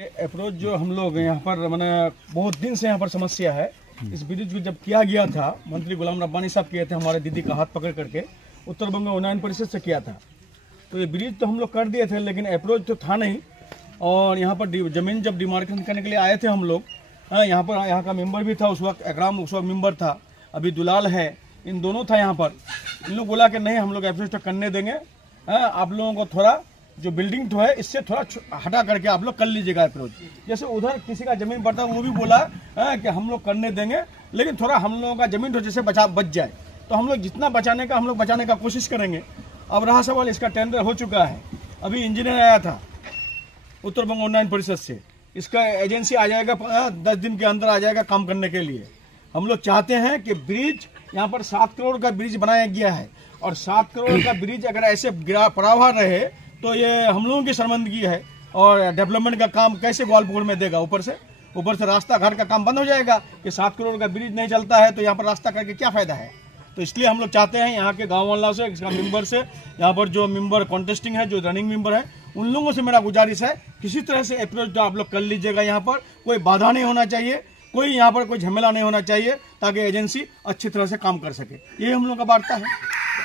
Approach जो हम लोग यहाँ पर मैंने बहुत दिन से यहाँ पर समस्या है। इस ब्रिज को जब किया गया था, मंत्री गुलाम रब्बानी साहब किए थे, हमारे दीदी का हाथ पकड़ करके उत्तर बंग उन्नयन परिषद से किया था। तो ये ब्रिज तो हम लोग कर दिए थे, लेकिन अप्रोच तो था नहीं। और यहाँ पर जमीन जब डिमार्केशन करने के लिए आए थे हम लोग, यहाँ का मेंबर भी था उस वक्त, एकराम उस वक्त मेंबर था, अभी दुलाल है, इन दोनों था यहाँ पर। इन लोग बोला कि नहीं हम लोग अप्रोच तो करने देंगे, आप लोगों को थोड़ा जो बिल्डिंग तो है इससे थोड़ा हटा करके आप लोग कर लीजिएगा अप्रोच। जैसे उधर किसी का जमीन पड़ता है वो भी बोला कि हम लोग करने देंगे, लेकिन थोड़ा हम लोगों का जमीन तो जैसे बच जाए, तो हम लोग जितना बचाने का हम लोग बचाने का कोशिश करेंगे। अब रहा सवाल, इसका टेंडर हो चुका है, अभी इंजीनियर आया था उत्तर बंग उन्नयन परिषद से, इसका एजेंसी आ जाएगा 10 दिन के अंदर आ जाएगा काम करने के लिए। हम लोग चाहते हैं कि ब्रिज यहाँ पर 7 करोड़ का ब्रिज बनाया गया है, और 7 करोड़ का ब्रिज अगर ऐसे पड़ा हुआ रहे तो ये हम लोगों की शर्मिंदगी है। और डेवलपमेंट का काम कैसे ग्वालपुर में देगा? ऊपर से रास्ता घाट का काम बंद हो जाएगा कि 7 करोड़ का ब्रिज नहीं चलता है तो यहाँ पर रास्ता करके क्या फायदा है? तो इसलिए हम लोग चाहते हैं यहाँ के गाँव वालों से, इसका मेंबर से, यहाँ पर जो मेंबर कॉन्टेस्टिंग है, जो रनिंग मेंबर है, उन लोगों से मेरा गुजारिश है किसी तरह से अप्रोच आप लोग कर लीजिएगा। यहाँ पर कोई बाधा नहीं होना चाहिए, कोई यहाँ पर कोई झमेला नहीं होना चाहिए, ताकि एजेंसी अच्छी तरह से काम कर सके। ये हम लोग का वार्ता है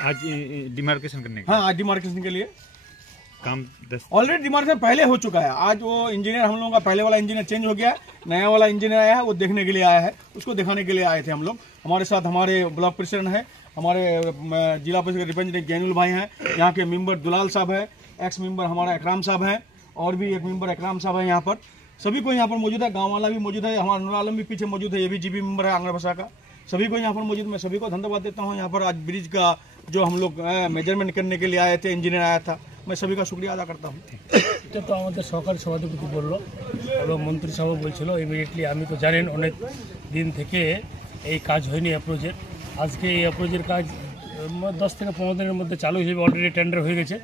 आज डिमार्केशन करने का। हाँ, आज डिमार्केशन के लिए काम ऑलरेडी डिमार्केशन पहले हो चुका है। आज वो इंजीनियर, हम लोगों का पहले वाला इंजीनियर चेंज हो गया है, नया वाला इंजीनियर आया है, वो देखने के लिए आया है, उसको दिखाने के लिए आए थे हम लोग। हमारे साथ हमारे ब्लॉक प्रेसिडेंट है, हमारे जिला परिषद रिप्रेजेंटेटिव जैनुल भाई हैं, यहाँ के मेंबर दुलाल साहब है, एक्स मेंबर हमारा एकराम साहब है, और भी एक मेंबर एकराम साहब है। यहाँ पर सभी को यहाँ पर मौजूद है, गाँव वाला भी मौजूद है, हमारा नूर आलम भी पीछे मौजूद है, ये भी जीबी मेंबर है आंगड़ भाषा का। सभी को यहाँ पर मौजूद, मैं सभी को धन्यवाद देता हूँ। यहाँ पर आज ब्रिज का जो हम लोग मेजरमेंट करने के लिए आए थे, इंजीनियर आया था, मैं सभी का शुक्रिया अदा करता हूँ। এটা তো আমাদের সরকারি সভাপতি বললো এবং মন্ত্রী সাহেব বলছিল ইমিডিয়েটলি। আমি তো জানেন অনেক দিন থেকে এই কাজ হয়নি অ্যাপ্রোচের। আজকে এই অ্যাপ্রোচের কাজ 10 থেকে 15 দিনের মধ্যে চালু হয়ে যাবে, অলরেডি টেন্ডার হয়ে গেছে।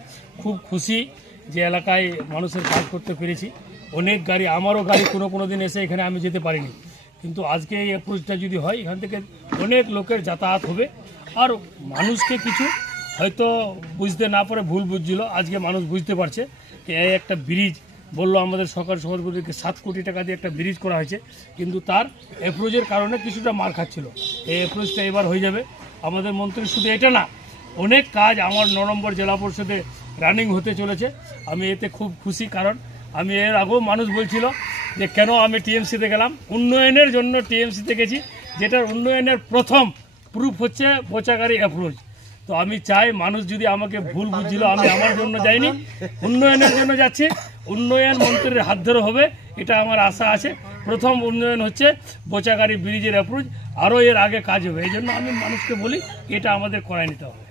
খুব খুশি যে এলাকায় মানুষের কাজ করতে পেরেছি। অনেক গাড়ি, আমারও গাড়ি কোনো দিন এসে এখানে আমি যেতে পারিনি, কিন্তু আজকে এই অ্যাপ্রোচটা যদি হয় এখান থেকে অনেক লোকের যাতায়াত হবে। আর মানুষকে কিছু হয়তো বুঝতে না পারে ভুল বুঝছিল, আজকে মানুষ বুঝতে পারছে যে এই একটা ব্রিজ বললো আমাদের সরকারি সভাপতিকে 7 কোটি টাকা দিয়ে একটা ব্রিজ করা হয়েছে, কিন্তু তার অ্যাপ্রোচের কারণে কিছুটা মার খাচ্ছিল। এই অ্যাপ্রোচটা এবার হয়ে যাবে। আমাদের মন্ত্রী শুধু এটা না, অনেক কাজ আমার 9 নম্বর জেলা পরিষদে রানিং হতে চলেছে। আমি এতে খুব খুশি, কারণ আমি এর আগেও মানুষ বলছিল যে কেন আমি টিএমসিতে গেলাম। উন্নয়নের জন্য টিএমসিতে গেছি, যেটার উন্নয়নের প্রথম প্রুফ হচ্ছে বোচাগাড়ি অ্যাপ্রোচ। তো আমি চাই মানুষ যদি আমাকে ভুল বুঝছিল, আমি আমার জন্য যাইনি, উন্নয়নের জন্য যাচ্ছি। উন্নয়ন মন্ত্রীর হাত ধরে হবে, এটা আমার আশা আছে। প্রথম উন্নয়ন হচ্ছে বোচাগাড়ি ব্রিজের অ্যাপ্রোচ, আরও এর আগে কাজ হবে। এই জন্য আমি মানুষকে বলি এটা আমাদের করাই নিতে হবে।